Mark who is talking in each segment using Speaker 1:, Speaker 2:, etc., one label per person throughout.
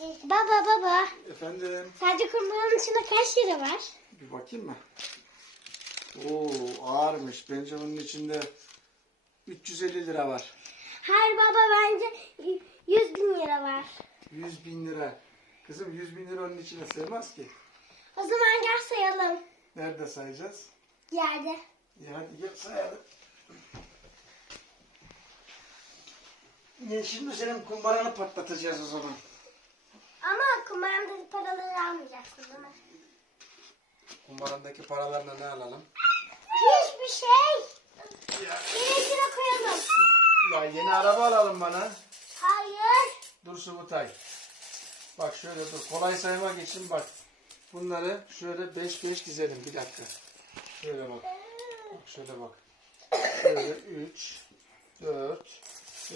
Speaker 1: Baba baba.
Speaker 2: Efendim.
Speaker 1: Sadece kurbanın içinde kaç lira var?
Speaker 2: Bir bakayım mı? Oo ağırmış. Bence bunun içinde 350 lira var.
Speaker 1: Hayır baba bence 100 bin lira var.
Speaker 2: 100 bin lira. Kızım 100 bin lira onun içine sığmaz ki.
Speaker 1: O zaman gel sayalım.
Speaker 2: Nerede sayacağız?
Speaker 1: Yerde.
Speaker 2: İyi hadi gel sayalım. Şimdi senin kumbaranı patlatacağız o zaman.
Speaker 1: Ama kumbaramdaki paraları almayacaksın değil mi?
Speaker 2: Paralarla ne alalım?
Speaker 1: Hiçbir şey. Birisine koyalım.
Speaker 2: ya yeni araba alalım bana.
Speaker 1: Hayır.
Speaker 2: Dur Subutay. Bak şöyle dur. Kolay saymak için bak. Bunları şöyle 5 5 dizelim. Bir dakika. Şöyle bak. Bak şöyle bak. Şöyle 3 4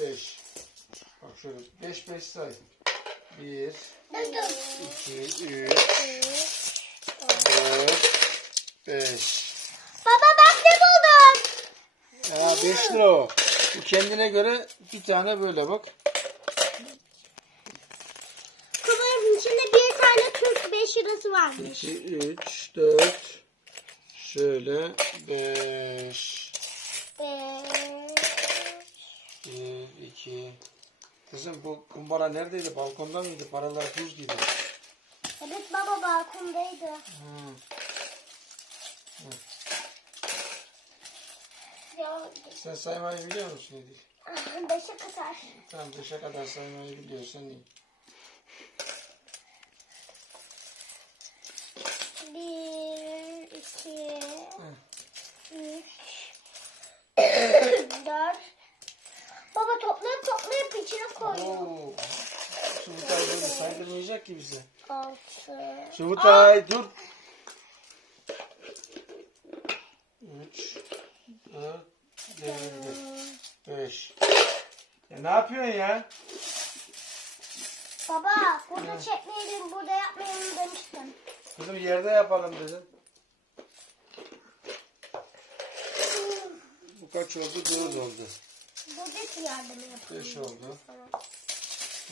Speaker 2: 5 Bak şöyle 5 5 say. 1
Speaker 1: Dur dur.
Speaker 2: 2 3 4 5
Speaker 1: Baba bak ne buldum.
Speaker 2: Ya 5 lira o. Bu kendine göre bir tane böyle bak.
Speaker 1: Kumbaranın içinde bir tane 45 lirası varmış.
Speaker 2: 2, 3, 4, şöyle 5,
Speaker 1: Beş.
Speaker 2: 1, 2. Kızım bu kumbara neredeydi? Balkonda mıydı? Paralar buz gibi.
Speaker 1: Evet baba balkondaydı.
Speaker 2: Hmm.
Speaker 1: Ya,
Speaker 2: Sen saymayı biliyor musun Edil?
Speaker 1: beşe kadar.
Speaker 2: Tamam 5'e kadar saymayı biliyorsan iyi.
Speaker 1: Bir, iki, üç, dört. Baba toplayıp toplayıp içine koyuyor.
Speaker 2: Oo. Subutay böyle saydırmayacak ki bize.
Speaker 1: Altı.
Speaker 2: Subutay dur. 3, 4, 5. Ya ne yapıyorsun ya?
Speaker 1: Baba burada çekmeyelim, burada yapmayalım demiştim.
Speaker 2: Kızım yerde yapalım dedim. Bu kaç oldu? 4 oldu.
Speaker 1: Buradaki yardımı yapalım.
Speaker 2: 5 oldu.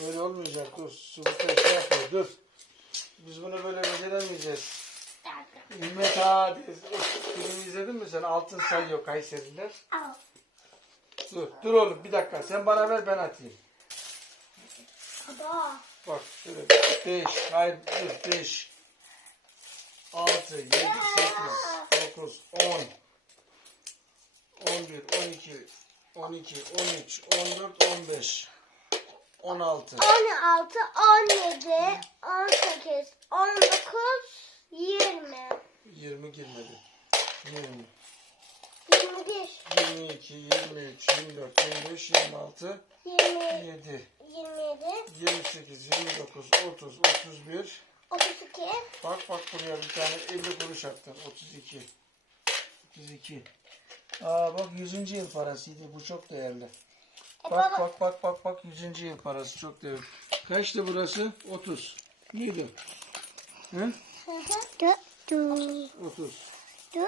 Speaker 2: Böyle olmayacak. Dur. Subutay şey yapıyor. Dur. Biz bunu böyle beceremeyeceğiz. İlmet Ağa filmi izledin mi sen? Altın sayıyor Kayseriler.
Speaker 1: Al.
Speaker 2: Dur. Dur oğlum bir dakika. Sen bana ver ben atayım.
Speaker 1: Baba.
Speaker 2: Bak şöyle 5. Hayır dur 5. 6, 7, 8, 9, 10. 11, 12, 12, 13, 14, 15. 16.
Speaker 1: 16, 17, 18, 19, 20,
Speaker 2: 20 girmedi. 20.
Speaker 1: 21,
Speaker 2: 22, 23, 24, 25, 26,
Speaker 1: 20,
Speaker 2: 7,
Speaker 1: 27,
Speaker 2: 28, 29, 30, 31.
Speaker 1: 32,
Speaker 2: Bak bak buraya bir tane 50 kuruş attın. 32. 32. Aa bak 100. yıl parasıydı. Bu çok değerli.
Speaker 1: E
Speaker 2: Bak bak bak bak bak 100. yıl parası çok değerli. Kaçtı burası? 30. Neydi? Hı? 30.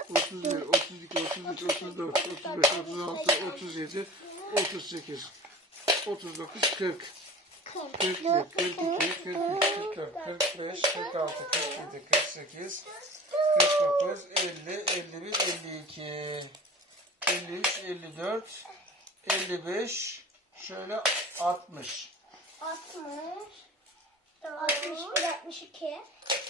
Speaker 2: 31, 32, 33, 34, 35, 36, 37, 38, 39, 40. 41, 42, 43, 44, 45, 46, 47, 48, 49, 50, 51, 52, 53, 54, 55, şöyle 60,
Speaker 1: 60, 61, 62,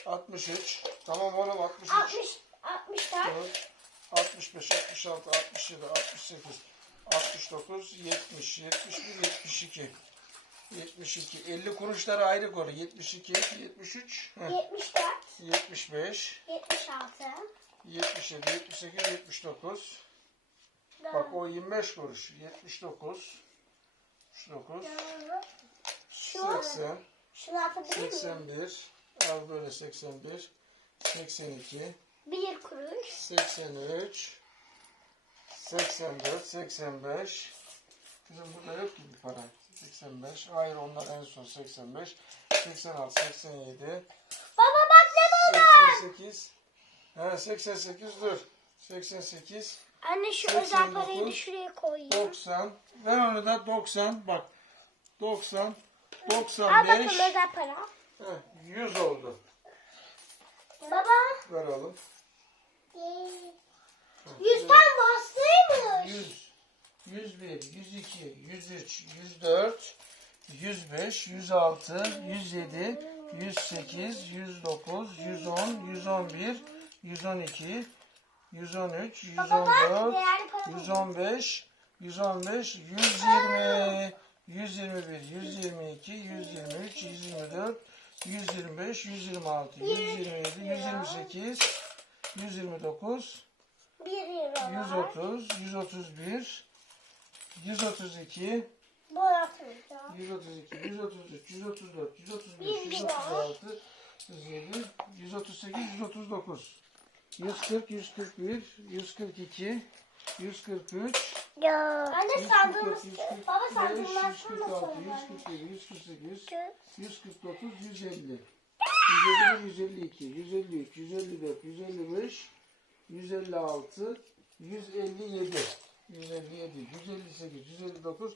Speaker 2: 63, tamam oğlum 63,
Speaker 1: 60, 64,
Speaker 2: 65, 66, 67, 68, 69, 70, 71, 72. 72. 50 kuruşları ayrı koy. 72, 73, heh,
Speaker 1: 74,
Speaker 2: 75,
Speaker 1: 76,
Speaker 2: 77, 78, 79. Bak o 25 kuruş. 79, 79,
Speaker 1: Şu
Speaker 2: 80,
Speaker 1: Şunu atabilir miyim?
Speaker 2: 81. Al böyle 81, 82,
Speaker 1: Bir kuruş.
Speaker 2: 83, 84, 85. Kızım burada yok ki bir para. 85. Hayır onlar en son 85. 86, 87.
Speaker 1: Baba bak ne buldum.
Speaker 2: 88. Ha 88 dur. 88.
Speaker 1: Anne şu
Speaker 2: 89,
Speaker 1: özel parayı da şuraya koyayım.
Speaker 2: 90. Ver onu da 90. Bak. 90.
Speaker 1: Al bakın
Speaker 2: 95.
Speaker 1: özel para.
Speaker 2: Heh, 100 oldu.
Speaker 1: Baba.
Speaker 2: Ver oğlum.
Speaker 1: Yüzden bastıymış.
Speaker 2: 100, 101, 102, 103, 104, 105, 106, 107, 108, 109, 110, 111, 112, 113,
Speaker 1: Baba bak
Speaker 2: 114,
Speaker 1: değerli para.
Speaker 2: 115, 115, 120, 121, 122, 123, 124, 125, 126, 127, 128, 129,
Speaker 1: Bir euro var.
Speaker 2: 130, 131, 132,
Speaker 1: Bu yapmayacağım.
Speaker 2: 132, 133, 134, 135,
Speaker 1: Bir lira.
Speaker 2: 136, 137, 138, 139, 140, 141, 142, 143,
Speaker 1: Ya. Anne sandığımız.
Speaker 2: 144,
Speaker 1: Baba
Speaker 2: 145,
Speaker 1: sandığımdan
Speaker 2: 146,
Speaker 1: sonra
Speaker 2: 147, 148,
Speaker 1: söyle.
Speaker 2: 149, 150, 151, 152, 153, 154, 155, 156, 157, 157, 158, 159,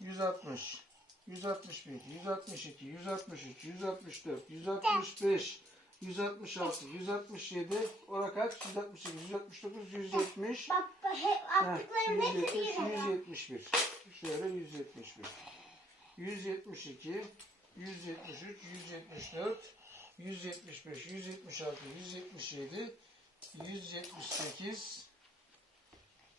Speaker 2: 160, 161, 162, 163, 164, 165, 166, 167, ora kaç? 168, 169, 170,
Speaker 1: Bak bak, hep attıklarım hepsi
Speaker 2: 170,
Speaker 1: bir euro.
Speaker 2: 171. Şöyle 171. 172, 173, 174, 175, 176, 177, 178.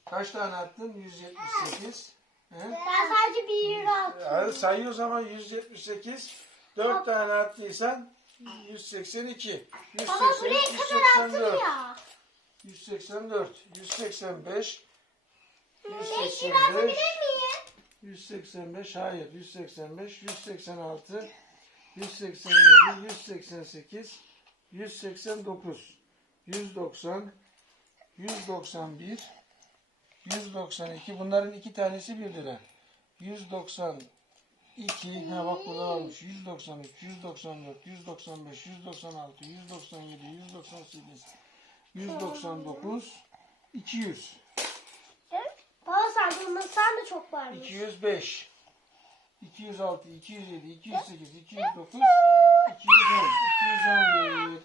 Speaker 2: Kaç tane attın? 178. He?
Speaker 1: Ben sadece bir euro attım.
Speaker 2: Hadi sayı o zaman 178. 4 tane attıysan 182.
Speaker 1: Baba buraya
Speaker 2: 183,
Speaker 1: kadar attım
Speaker 2: 184.
Speaker 1: ya.
Speaker 2: 184, 185,
Speaker 1: 5 euro atabilir
Speaker 2: 185,
Speaker 1: miyim?
Speaker 2: 185, hayır 185, 186, 187, 188, 189, 190, 191, 192. Bunların iki tanesi 1 lira. 192, ha bak burada varmış. 193, 194, 195, 196, 197, 198, 199, 200.
Speaker 1: Baba sandığımızdan da çok varmış.
Speaker 2: 205 206 207 208 209 210 211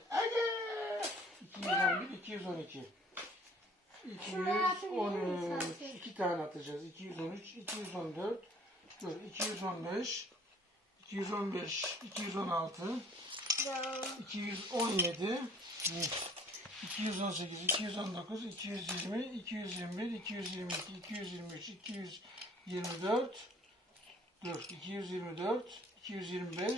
Speaker 2: 212 212 213 iki tane atacağız 213 214 dur 215 215 216 217 218, 219, 220, 221, 222, 223, 224, dur 224, 225,